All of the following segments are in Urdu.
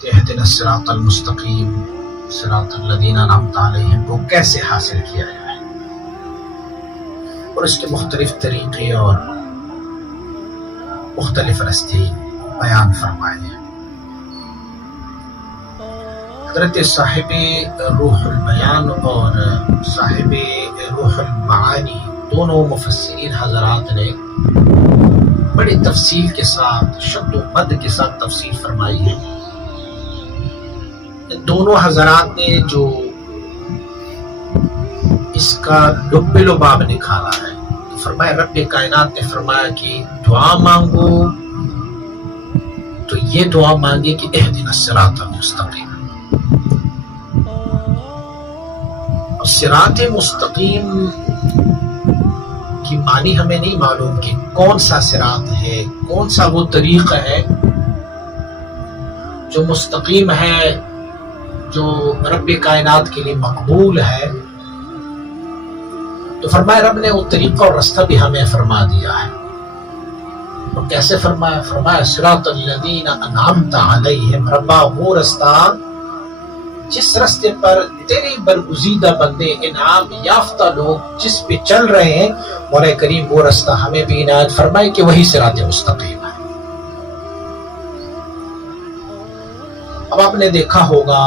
کہ اہدنا الصراط المستقیم صراط الذین انعمت علیہم کو کیسے حاصل کیا جائے، اور اس کے مختلف طریقے اور مختلف راستے بیان فرمائے ہیں۔ حضرت صاحب روح البیان اور صاحب روح المعانی دونوں مفسرین حضرات نے بڑی تفصیل کے ساتھ، شد و مد کے ساتھ تفصیل فرمائی ہے۔ دونوں حضرات نے جو اس کا لب لباب نکالا ہے، فرمایا رب کائنات نے فرمایا کہ دعا مانگو تو یہ دعا مانگے کہ اہدنا الصراط المستقیم۔ صراط مستقیم کی معنی ہمیں نہیں معلوم کہ کون سا صراط ہے، کون سا وہ طریقہ ہے جو مستقیم ہے، جو رب کائنات کے لیے مقبول ہے۔ تو فرمایا رب نے وہ طریقہ اور راستہ بھی ہمیں فرما دیا ہے۔ اور کیسے فرمایا؟ فرمایا صراط الذین انعمت علیہم، ربا وہ راستہ جس راستے پر تیری برگزیدہ بندے انعام یافتہ لوگ جس پہ چل رہے ہیں، مولا کریم وہ راستہ ہمیں بھی عنایت فرمائے کہ وہی صراط مستقیم ہے۔ اب آپ نے دیکھا ہوگا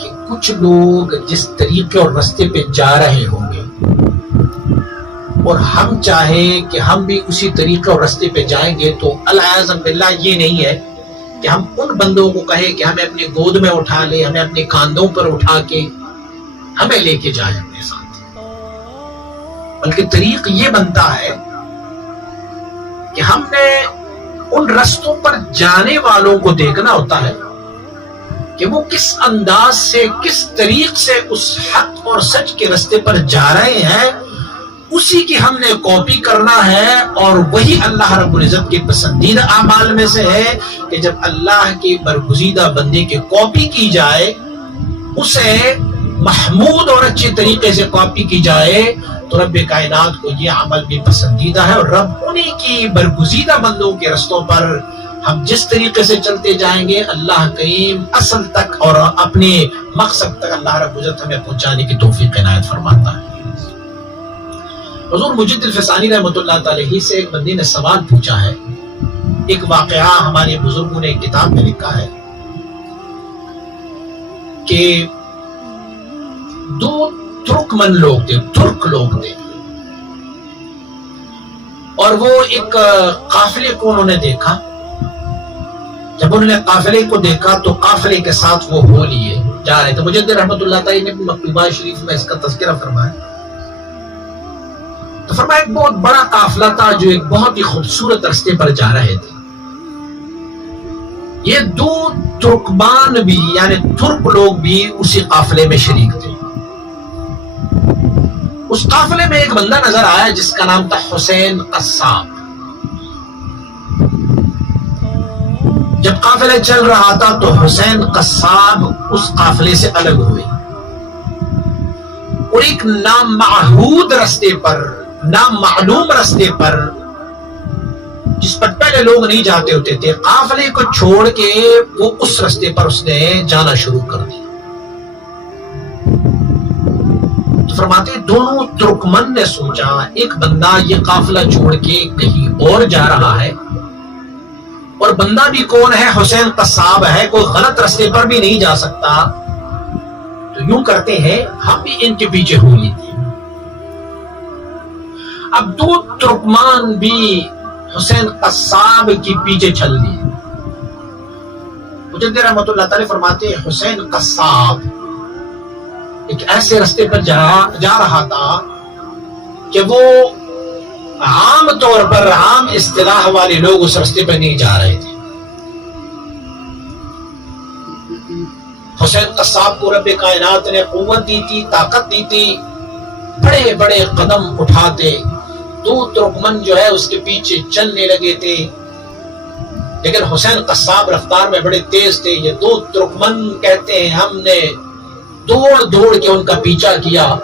کہ کچھ لوگ جس طریقے اور راستے پہ جا رہے ہوں گے اور ہم چاہیں کہ ہم بھی اسی طریقے اور راستے پہ جائیں گے، تو العیاذ باللہ یہ نہیں ہے کہ ہم ان بندوں کو کہیں کہ ہمیں اپنی گود میں اٹھا لے، ہمیں اپنے کاندھوں پر اٹھا کے ہمیں لے کے جائیں اپنے ساتھ، بلکہ طریق یہ بنتا ہے کہ ہم نے ان رستوں پر جانے والوں کو دیکھنا ہوتا ہے کہ وہ کس انداز سے، کس طریق سے اس حق اور سچ کے رستے پر جا رہے ہیں، اسی کی ہم نے کاپی کرنا ہے۔ اور وہی اللہ رب العزت کے پسندیدہ اعمال میں سے ہے کہ جب اللہ کے برگزیدہ بندے کی کاپی کی جائے، اسے محمود اور اچھے طریقے سے کاپی کی جائے، تو رب کائنات کو یہ عمل بھی پسندیدہ ہے، اور رب انہی کی برگزیدہ بندوں کے رستوں پر ہم جس طریقے سے چلتے جائیں گے، اللہ کریم اصل تک اور اپنے مقصد تک اللہ رب العزت ہمیں پہنچانے کی توفیق عنایت فرماتا ہے۔ حضور مجد الفسانی رحمۃ اللہ تعالی سے ایک بندے نے سوال پوچھا ہے۔ ایک واقعہ ہمارے بزرگوں نے ایک کتاب میں لکھا ہے کہ دو ترکمن لوگ تھے، ترک لوگ تھے، اور وہ ایک قافلے کو انہوں نے دیکھا۔ جب انہوں نے قافلے کو دیکھا تو قافلے کے ساتھ وہ ہو لیے جا رہے تھے۔ مجد رحمۃ اللہ تعالی نے مکتوبہ شریف میں اس کا تذکرہ فرمایا۔ تو فرمایا ایک بہت بڑا قافلہ تھا جو ایک بہت ہی خوبصورت راستے پر جا رہے تھے۔ یہ دو ترکمان بھی یعنی ترک لوگ بھی اسی قافلے میں شریک تھے۔ اس قافلے میں ایک بندہ نظر آیا جس کا نام تھا حسین قصاب۔ جب قافلہ چل رہا تھا تو حسین قصاب اس قافلے سے الگ ہوئے اور ایک نامعہود راستے پر، نامعلوم راستے پر، جس پر پہلے لوگ نہیں جاتے ہوتے تھے، قافلے کو چھوڑ کے وہ اس راستے پر اس نے جانا شروع کر دیا۔ تو فرماتے دونوں ترکمن نے سوچا ایک بندہ یہ قافلہ چھوڑ کے کہیں اور جا رہا ہے، اور بندہ بھی کون ہے؟ حسین قصاب ہے، کوئی غلط راستے پر بھی نہیں جا سکتا، تو یوں کرتے ہیں ہم بھی ان کے پیچھے ہو لیتے ہیں۔ اب دو ترکمان بھی حسین قصاب کی پیچھے چل لیے۔ مجد رحمۃ اللہ تعالی فرماتے ہیں حسین قصاب ایک ایسے راستے پر جا رہا تھا کہ وہ عام طور پر، عام اصطلاح والے لوگ اس راستے پر نہیں جا رہے تھے۔ حسین قصاب کو رب کائنات نے قوت دی تھی، طاقت دی تھی، بڑے بڑے قدم اٹھاتے، دو ترکمن جو ہے اس کے پیچھے چلنے لگے تھے، لیکن حسین قصاب رفتار میں بڑے تیز تھے۔ یہ دو ترکمن کہتے ہیں ہم نے دوڑ دوڑ کے ان کا پیچھا کیا،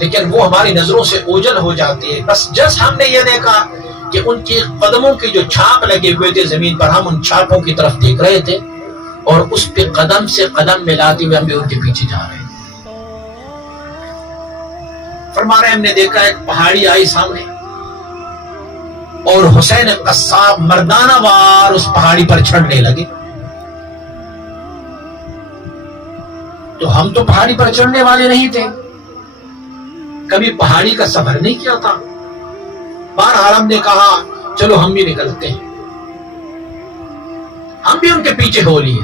لیکن وہ ہماری نظروں سے اوجھل ہو جاتے ہیں۔ بس جس ہم نے یہ دیکھا کہ ان کے قدموں کے جو چھاپ لگے ہوئے تھے زمین پر، ہم ان چھاپوں کی طرف دیکھ رہے تھے اور اس پہ قدم سے قدم ملاتے ہوئے ہم بھی ان کے پیچھے جا رہے تھے۔ فرما رہے ہم نے دیکھا ایک پہاڑی آئی سامنے اور حسین قصاب مردانہ وار اس پہاڑی پر چڑھنے لگے۔ تو ہم تو پہاڑی پر چڑھنے والے نہیں تھے، کبھی پہاڑی کا سفر نہیں کیا تھا۔ بہرحال ہم نے کہا چلو ہم بھی نکلتے ہیں، ہم بھی ان کے پیچھے ہو لیے۔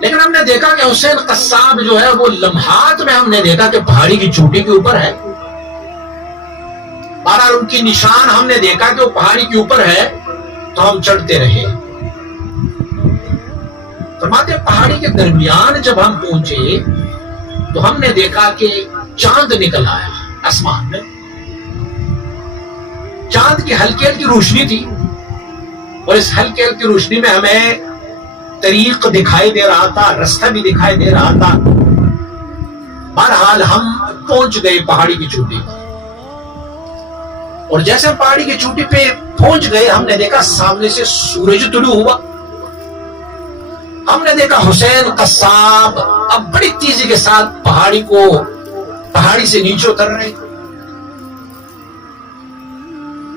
لیکن ہم نے دیکھا کہ حسین قصاب جو ہے وہ لمحات میں ہم نے دیکھا کہ پہاڑی کی چوٹی کے اوپر ہے۔ بہرحال ان کی نشان ہم نے دیکھا کہ وہ پہاڑی کے اوپر ہے تو ہم چڑھتے رہے۔ فرماتے پہاڑی کے درمیان جب ہم پہنچے تو ہم نے دیکھا کہ چاند نکل آیا آسمان میں۔ چاند کی ہلکی ہلکی روشنی تھی اور اس ہلکی ہلکی روشنی میں ہمیں طریق دکھائی دے رہا تھا، رستہ بھی دکھائی دے رہا تھا۔ بہرحال ہم پہنچ گئے پہاڑی کی چوٹی، اور جیسے پہاڑی کی چوٹی پہ پہنچ گئے ہم نے دیکھا سامنے سے سورج طلوع ہوا۔ ہم نے دیکھا حسین قصاب اب بڑی تیزی کے ساتھ پہاڑی سے نیچے اتر رہے،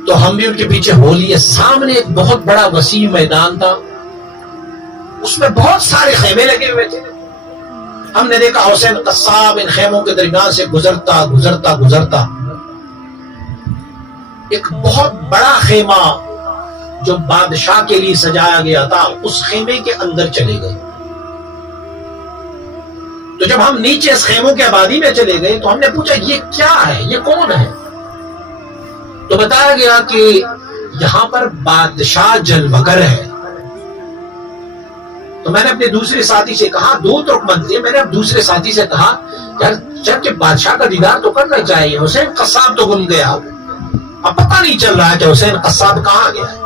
تو ہم بھی ان کے پیچھے ہو لیے۔ سامنے ایک بہت بڑا وسیع میدان تھا، اس میں بہت سارے خیمے لگے ہوئے تھے۔ ہم نے دیکھا حسین قصاب ان خیموں کے درمیان سے گزرتا گزرتا گزرتا ایک بہت بڑا خیمہ جو بادشاہ کے لیے سجایا گیا تھا اس خیمے کے اندر چلے گئے۔ تو جب ہم نیچے اس خیموں کے آبادی میں چلے گئے تو ہم نے پوچھا یہ کیا ہے، یہ کون ہے؟ تو بتایا گیا کہ یہاں پر بادشاہ جلوگر ہے۔ تو میں نے اپنے دوسرے ساتھی سے کہا، دو ترکمن تھے، میں نے اب دوسرے ساتھی سے کہا یار جبکہ بادشاہ کا دیدار تو کرنا چاہیے، حسین قصاب تو گم گیا، اب پتہ نہیں چل رہا ہے کہ حسین قصاب کہاں گیا ہے،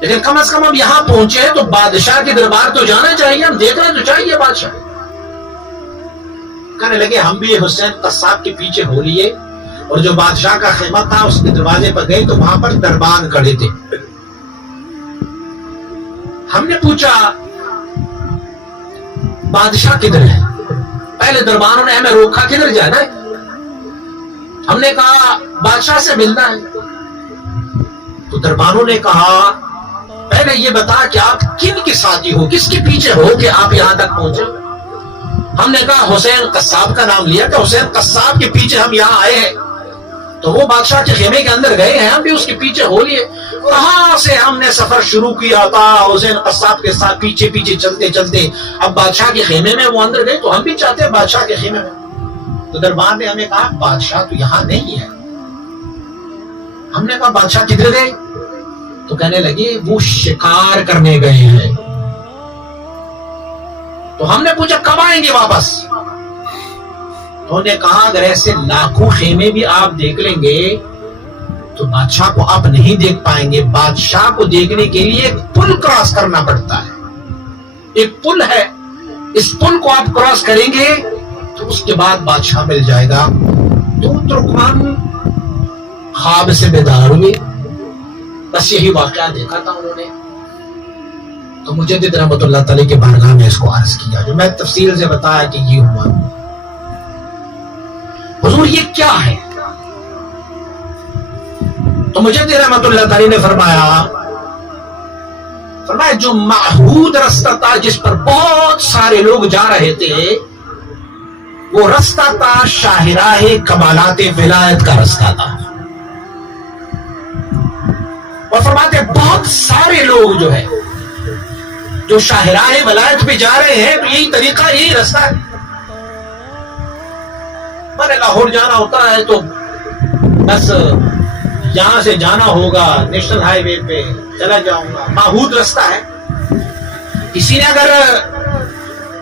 لیکن کم از کم ہم یہاں پہنچے تو بادشاہ کے دربار تو جانا چاہیے، ہم دیکھنا تو چاہیے بادشاہ۔ کہنے لگے ہم بھی حسین قصاب کے پیچھے ہو لیے اور جو بادشاہ کا خیمہ تھا اس کے دروازے پر گئے تو وہاں پر دربان کھڑے تھے۔ ہم نے پوچھا بادشاہ کدھر ہے؟ پہلے دربانوں نے ہمیں روکا کدھر جانا ہے؟ ہم نے کہا بادشاہ سے ملنا ہے۔ تو دربانوں نے کہا پہلے یہ بتا کہ آپ کن کے ساتھی ہو، کس کے پیچھے ہو کہ آپ یہاں تک پہنچے؟ ہم نے کہا حسین قصاب کا نام لیا کہ حسین قصاب کے پیچھے ہم یہاں آئے ہیں، تو وہ بادشاہ کے خیمے کے اندر گئے ہیں، ہم بھی اس کے پیچھے ہو لیے۔ کہاں سے ہم نے سفر شروع کیا تھا حسین قصاب کے ساتھ پیچھے پیچھے چلتے چلتے اب بادشاہ کے خیمے میں وہ اندر گئے تو ہم بھی چاہتے ہیں بادشاہ کے خیمے میں۔ تو دربار نے ہمیں کہا بادشاہ تو یہاں نہیں ہے۔ ہم نے کہا بادشاہ کدھر گئے؟ تو کہنے لگے وہ شکار کرنے گئے ہیں۔ تو ہم نے پوچھا کب آئیں گے واپس؟ انہوں نے کہا اگر ایسے لاکھوں خیمے بھی آپ دیکھ لیں گے تو بادشاہ کو آپ نہیں دیکھ پائیں گے۔ بادشاہ کو دیکھنے کے لیے ایک پل کراس کرنا پڑتا ہے، ایک پل ہے، اس پل کو آپ کراس کریں گے تو اس کے بعد بادشاہ مل جائے گا۔ تو ترکمان خواب سے بیدار ہوئے، بس یہی واقعہ دیکھا تھا انہوں نے۔ تو مجدد رحمت اللہ تعالی کے بارگاہ میں اس کو عرض کیا، جو میں تفصیل سے بتایا کہ یہ ہوا۔ حضور یہ کیا ہے؟ تو مجدد رحمت اللہ تعالی نے فرمایا جو معہود رستہ تھا جس پر بہت سارے لوگ جا رہے تھے، وہ رستہ تھا شاہراہ کمالات ولایت کا رستہ تھا۔ اور فرماتے بہت سارے لوگ جو ہے جو شاہراہ ولایت پہ جا رہے ہیں تو یہی طریقہ، یہی رستہ ہے۔ میں نے لاہور جانا ہوتا ہے تو بس یہاں سے جانا ہوگا نیشنل ہائی وے پہ چلا جاؤں گا، معہود رستہ ہے۔ کسی نے اگر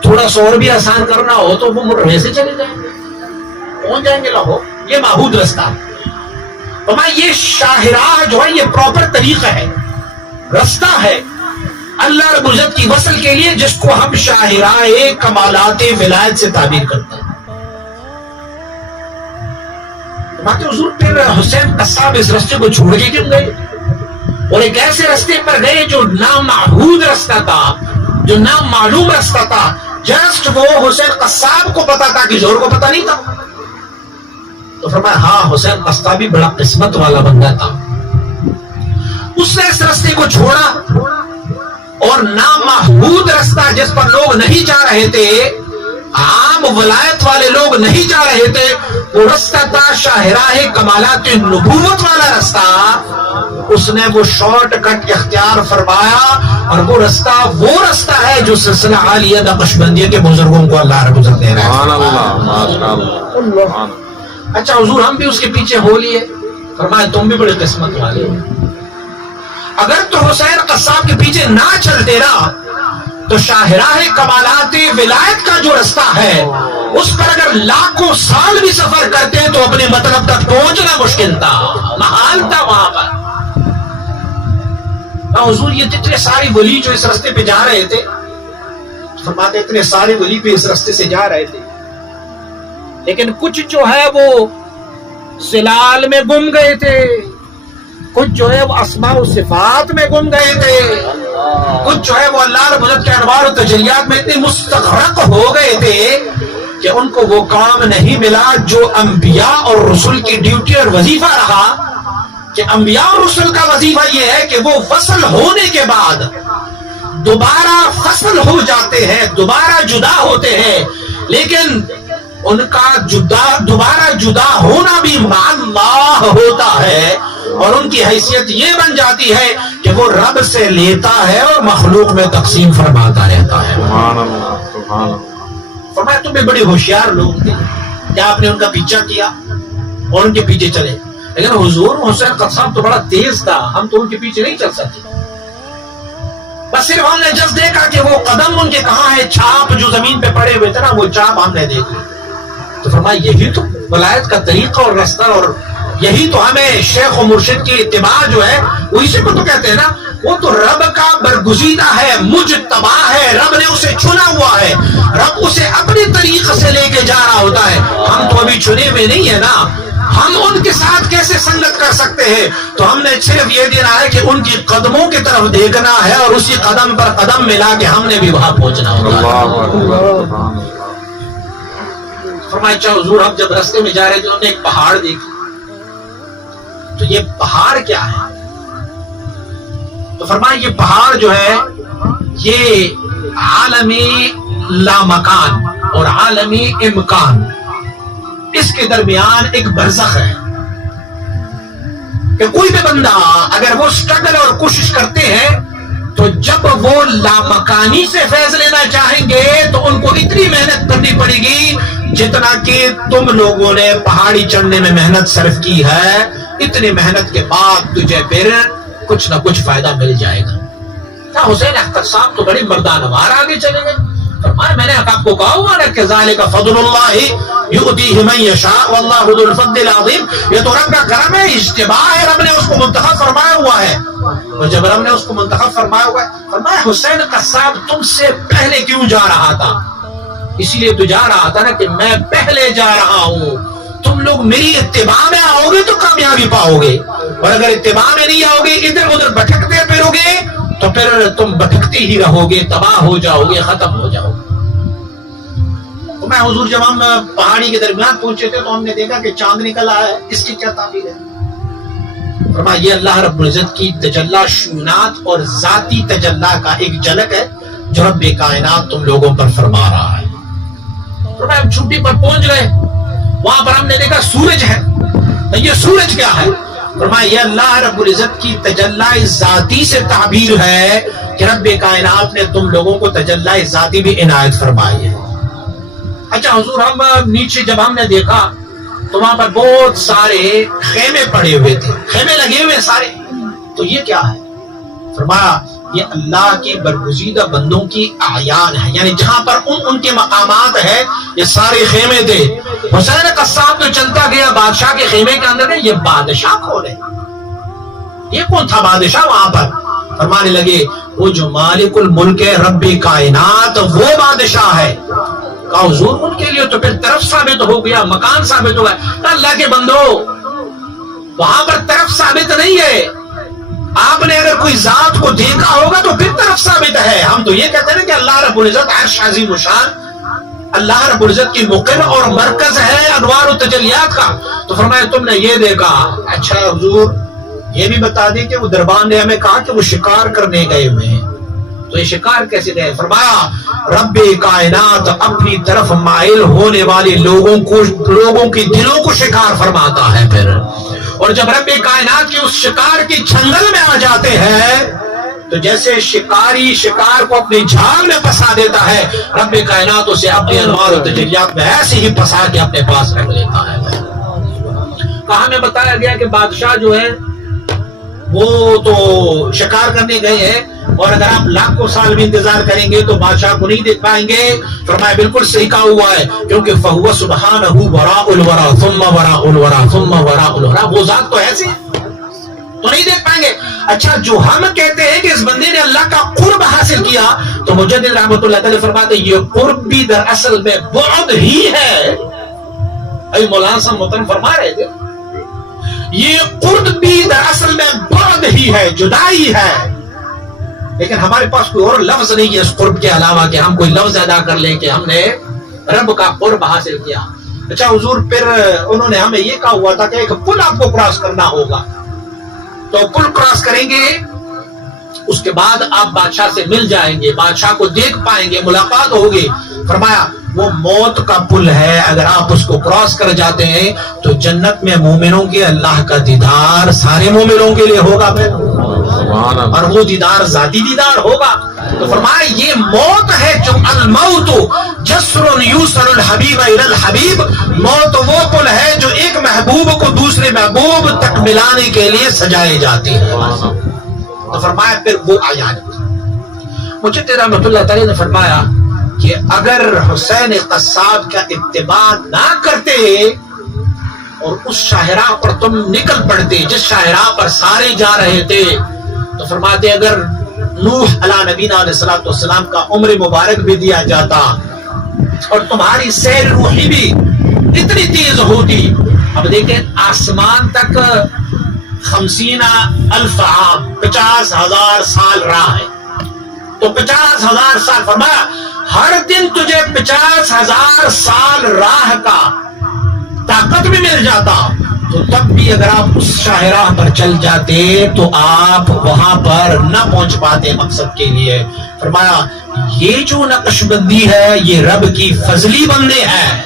تھوڑا سا اور بھی آسان کرنا ہو تو وہ موٹر وے سے چلے جائیں گے، پہنچ جائیں گے لاہور، یہ معہود رستہ ہے۔ تو میں یہ شاہراہ جو ہے یہ پراپر طریقہ ہے، رستہ ہے اللہ رب العزت کی وصل کے لیے، جس کو ہم شاہراہ کمالات ولایت سے تعبیر کرتے ہیں۔ فرماتے حضور پھر حسین قصاب اس رستے کو چھوڑ کے کیوں گئے اور ایک ایسے رستے پر گئے جو نامعہود رستہ تھا, جو نامعلوم رستہ تھا, جسٹ وہ حسین قصاب کو پتا تھا, کسی اور کو پتا نہیں تھا. تو فرمایا ہاں حسین قصاب بھی بڑا قسمت والا بندہ تھا, اس نے اس رستے کو چھوڑا اور نامحدود رستہ جس پر لوگ نہیں جا رہے تھے, عام ولایت والے لوگ نہیں جا رہے تھے, وہ رستہ تھا شاہراہ کمالات نبوت والا رستہ, اس نے وہ شارٹ کٹ اختیار فرمایا اور وہ رستہ ہے جو سلسلہ عالیہ نقشبندیہ کے بزرگوں کو اللہ رب العزت دے رہا ہے. اچھا حضور ہم بھی اس کے پیچھے ہو لیے, فرمایا تم بھی بڑے قسمت والے ہو. اگر تو حسین قصاب کے پیچھے نہ چلتے نا تو شاہراہ کمالات ولایت کا جو رستہ ہے اس پر اگر لاکھوں سال بھی سفر کرتے تو اپنے مطلب تک پہنچنا مشکل تھا, محال تھا وہاں پر. حضور یہ اتنے سارے ولی جو اس رستے پہ جا رہے تھے, فرماتے اتنے سارے ولی بھی اس رستے سے جا رہے تھے, لیکن کچھ جو ہے وہ زلال میں گم گئے تھے, کچھ جو ہے وہ اسماء و صفات میں گم گئے تھے, کچھ جو ہے وہ اللہ رب العزت کے انوار و تجلیات میں اتنے مستغرق ہو گئے تھے کہ ان کو وہ کام نہیں ملا جو انبیاء اور رسول کی ڈیوٹی اور وظیفہ رہا. کہ انبیاء اور رسول کا وظیفہ یہ ہے کہ وہ فصل ہونے کے بعد دوبارہ فصل ہو جاتے ہیں, دوبارہ جدا ہوتے ہیں, لیکن ان کا دوبارہ جدا ہونا بھی مع اللہ ہوتا ہے, اور ان کی حیثیت یہ بن جاتی ہے کہ وہ رب سے لیتا ہے اور مخلوق میں تقسیم فرماتا رہتا ہے. فرمایا تم بھی بڑے ہوشیار لوگ تھے, کیا آپ نے ان کا پیچھا کیا اور ان کے پیچھے چلے, لیکن حضور حسین قصاب تو بڑا تیز تھا, ہم تو ان کے پیچھے نہیں چل سکتے. بس صرف ہم نے جس دیکھا کہ وہ قدم ان کے کہاں ہے, چھاپ جو زمین پہ پڑے ہوئے تھے نا وہ چھاپ ہم نے دیکھ لی. تو فرمایا یہی تو ولایت کا طریقہ اور رستہ, اور یہی تو ہمیں شیخ و مرشد کی اتباع جو ہے وہ اسی کو تو کہتے ہیں نا, وہ تو رب کا برگزیدہ ہے, مجتبی ہے, رب نے اسے چنا ہوا ہے, رب اسے اپنے طریقے سے لے کے جا رہا ہوتا ہے. ہم تو ابھی چنے ہوئے نہیں ہیں نا, ہم ان کے ساتھ کیسے سنگت کر سکتے ہیں؟ تو ہم نے صرف یہ دینا ہے کہ ان کی قدموں کی طرف دیکھنا ہے اور اسی قدم پر قدم ملا کے ہم نے بھی وہاں پہنچنا ہوگا. فرمایا اچھا حضور ہم جب راستے میں جا رہے تھے انہوں نے ایک پہاڑ دیکھی, تو یہ پہاڑ کیا ہے؟ تو فرمایا یہ پہاڑ جو ہے یہ عالم لامکان اور عالم امکان, اس کے درمیان ایک برزخ ہے کہ کوئی بھی بندہ اگر وہ سٹرگل اور کوشش کرتے ہیں تو جب وہ لامکانی سے فیض لینا چاہیں گے تو ان کو اتنی محنت کرنی پڑے گی جتنا کہ تم لوگوں نے پہاڑی چڑھنے میں محنت صرف کی ہے, اتنی محنت کے بعد تجھے پھر کچھ نہ کچھ فائدہ مل جائے گا. حسین اختر صاحب تو بڑی مردانوار آگے چلے گئے. فرمایا میں نے آپ کو کہا ہوا نا کہ ذالک فضل اللہ یؤتیہ من یشاء واللہ ذو الفضل العظیم, یہ تو رب کا کرم ہے, اجتباء ہے, رب نے اس کو منتخب فرمایا ہوا ہے. اور جب رب نے اس کو منتخب فرمایا ہوا ہے, فرمایا حسین قصاب تم سے پہلے کیوں جا رہا تھا؟ اسی لیے تو جا رہا تھا نا کہ میں پہلے جا رہا ہوں, تم لوگ میری اتباع میں آؤ گے تو کامیابی پاؤ گے, اور اگر اتباع میں نہیں آؤ گے, ادھر ادھر بھٹکتے پھرو گے تو پھر تم بھٹکتے ہی رہو گے, تباہ ہو جاؤ گے, ختم ہو جاؤ گے. تو میں حضور جب ہم پہاڑی کے درمیان پہنچے تھے تو ہم نے دیکھا کہ چاند نکل آیا ہے, اس کی کیا تعبیر ہے؟ فرمایا یہ اللہ رب العزت کی تجلی شؤونات اور ذاتی تجلی کا ایک جھلک ہے جو رب کائنات تم لوگوں پر فرما رہا ہے. فرمایا ہم چھٹی پر پہنچ گئے, وہاں پر ہم نے دیکھا سورج ہے. یہ سورج کیا ہے؟ فرمایا یہ اللہ رب العزت کی تجلی ذاتی سے تعبیر ہے کہ رب کائنات نے تم لوگوں کو تجلی ذاتی بھی عنایت فرمائی ہے. اچھا حضور ہم نیچے جب ہم نے دیکھا تو وہاں پر بہت سارے خیمے پڑے ہوئے تھے, خیمے لگے ہوئے سارے. تو یہ کیا ہے؟ فرمایا یہ اللہ کے برگزیدہ بندوں کی اعیان ہے, یعنی جہاں پر ان کے مقامات ہے یہ سارے خیمے تھے. حسین قصاب تو چلتا گیا بادشاہ کے خیمے کے اندر, یہ بادشاہ کون ہے؟ یہ کون تھا بادشاہ وہاں پر؟ فرمانے لگے وہ جو مالک الملک ہے, رب کائنات, وہ بادشاہ ہے. کہا حضور ان کے لیے تو پھر طرف ثابت ہو گیا, مکان ثابت ہو گیا. اللہ کے بندو وہاں پر طرف ثابت نہیں ہے. آپ نے اگر کوئی ذات کو دیکھا ہوگا تو پھر طرف ثابت ہے. ہم تو یہ کہتے ہیں کہ اللہ رب العزت عرش عظیم الشان، اللہ رب العزت کی مقر اور مرکز ہے انوار و تجلیات کا. تو فرمایا تم نے یہ دیکھا. اچھا حضور یہ بھی بتا دی کہ وہ دربان نے ہمیں کہا کہ وہ شکار کرنے گئے ہوئے ہیں، تو یہ شکار کیسے گئے؟ فرمایا رب کائنات اپنی طرف مائل ہونے والے لوگوں کی دلوں کو شکار فرماتا ہے پھر. اور جب رب کائنات کے اس شکار کی چھنگل میں آ جاتے ہیں تو جیسے شکاری شکار کو اپنی جھال میں پھنسا دیتا ہے، رب کائنات اسے اپنے انوار و تجلیات میں ایسے ہی پھنسا کے اپنے پاس رکھ لیتا ہے. کہاں میں بتایا گیا کہ بادشاہ جو ہے وہ تو شکار کرنے گئے ہیں، اور اگر آپ لاکھوں سال بھی انتظار کریں گے تو بادشاہ کو نہیں دیکھ پائیں گے. فرمایا بالکل صحیح کہا ہوا ہے، کیونکہ فہو سبحانہ وراء الورا ثم وراء الورا ثم وراء الورا، وہ ذات تو ایسی تو نہیں دیکھ پائیں گے. اچھا جو ہم کہتے ہیں کہ اس بندے نے اللہ کا قرب حاصل کیا، تو مجدد رحمۃ اللہ تعالی فرماتے ہیں یہ قرب بھی دراصل میں بعد ہی ہے. ابھی مولانا صاحب محترم فرما رہے تھے یہ قرب بھی دراصل میں بعد ہی ہے، جدائی ہے. لیکن ہمارے پاس کوئی اور لفظ نہیں ہے اس قرب کے علاوہ کہ ہم کوئی لفظ ادا کر لیں کہ ہم نے رب کا قرب حاصل کیا. اچھا حضور پھر انہوں نے ہمیں یہ کہا ہوا تھا کہ ایک پل آپ کو کراس کرنا ہوگا، تو پل کراس کریں گے، اس کے بعد آپ بادشاہ سے مل جائیں گے، بادشاہ کو دیکھ پائیں گے، ملاقات ہوگی. فرمایا وہ موت کا پل ہے، اگر آپ اس کو کراس کر جاتے ہیں تو جنت میں مومنوں کے اللہ کا دیدار سارے مومنوں کے لیے ہوگا، اور وہ دیدار ذاتی دیدار ہوگا. تو فرمایا یہ موت ہے جو الموت جسر یوصل الحبیب الی الحبیب، موت وہ پل ہے جو ایک محبوب کو دوسرے محبوب تک ملانے کے لیے سجائے جاتے ہیں. تو فرمایا پھر وہ آیات مجدد رحمۃ اللہ تعالی نے فرمایا کہ اگر حسین قصاب کا اتباع نہ کرتے اور اس شاہراہ پر تم نکل پڑتے جس شاہراہ پر سارے جا رہے تھے، تو فرماتے اگر نوح علیہ نبینا علیہ الصلوۃ والسلام کا عمر مبارک بھی دیا جاتا اور تمہاری سیر روحی بھی اتنی تیز ہوتی. اب دیکھیں آسمان تک 50,000 عام 50,000 سال راہ ہے، تو 50,000 سال فرمایا ہر دن تجھے 50,000 سال راہ کا طاقت بھی مل جاتا، تو تب بھی اگر آپ اس شاہراہ پر چل جاتے تو آپ وہاں پر نہ پہنچ پاتے مقصد کے لیے. فرمایا یہ جو نقش بندی ہے یہ رب کی فضلی بندے ہیں،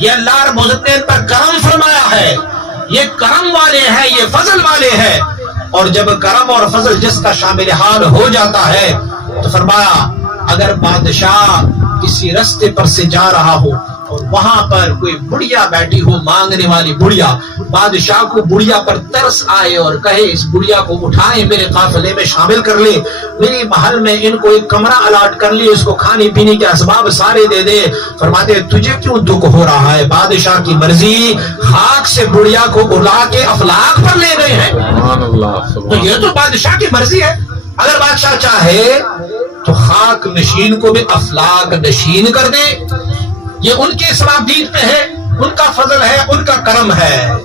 یہ اللہ رب العزت نے ان پر کرم فرمایا ہے، یہ کرم والے ہیں، یہ فضل والے ہیں. اور جب کرم اور فضل جس کا شامل حال ہو جاتا ہے تو فرمایا اگر بادشاہ کسی رستے پر سے جا رہا ہو اور وہاں پر کوئی بڑھیا بیٹھی ہو مانگنے والی بڑھیا، بادشاہ کو بڑھیا پر ترس آئے اور کہے اس بڑھیا کو اٹھائیں میرے قافلے میں شامل کر لے، میری محل میں ان کو ایک کمرہ الاٹ کر لے، اس کو کھانے پینے کے اسباب سارے دے دے. فرماتے تجھے کیوں دکھ ہو رہا ہے؟ بادشاہ کی مرضی، خاک سے بڑھیا کو اٹھا کے افلاک پر لے گئے ہیں. تو یہ تو بادشاہ کی مرضی ہے. اگر بادشاہ چاہے تو خاک نشین کو بھی افلاک نشین کر دے. یہ ان کے صلاحیت پہ ہے، ان کا فضل ہے، ان کا کرم ہے.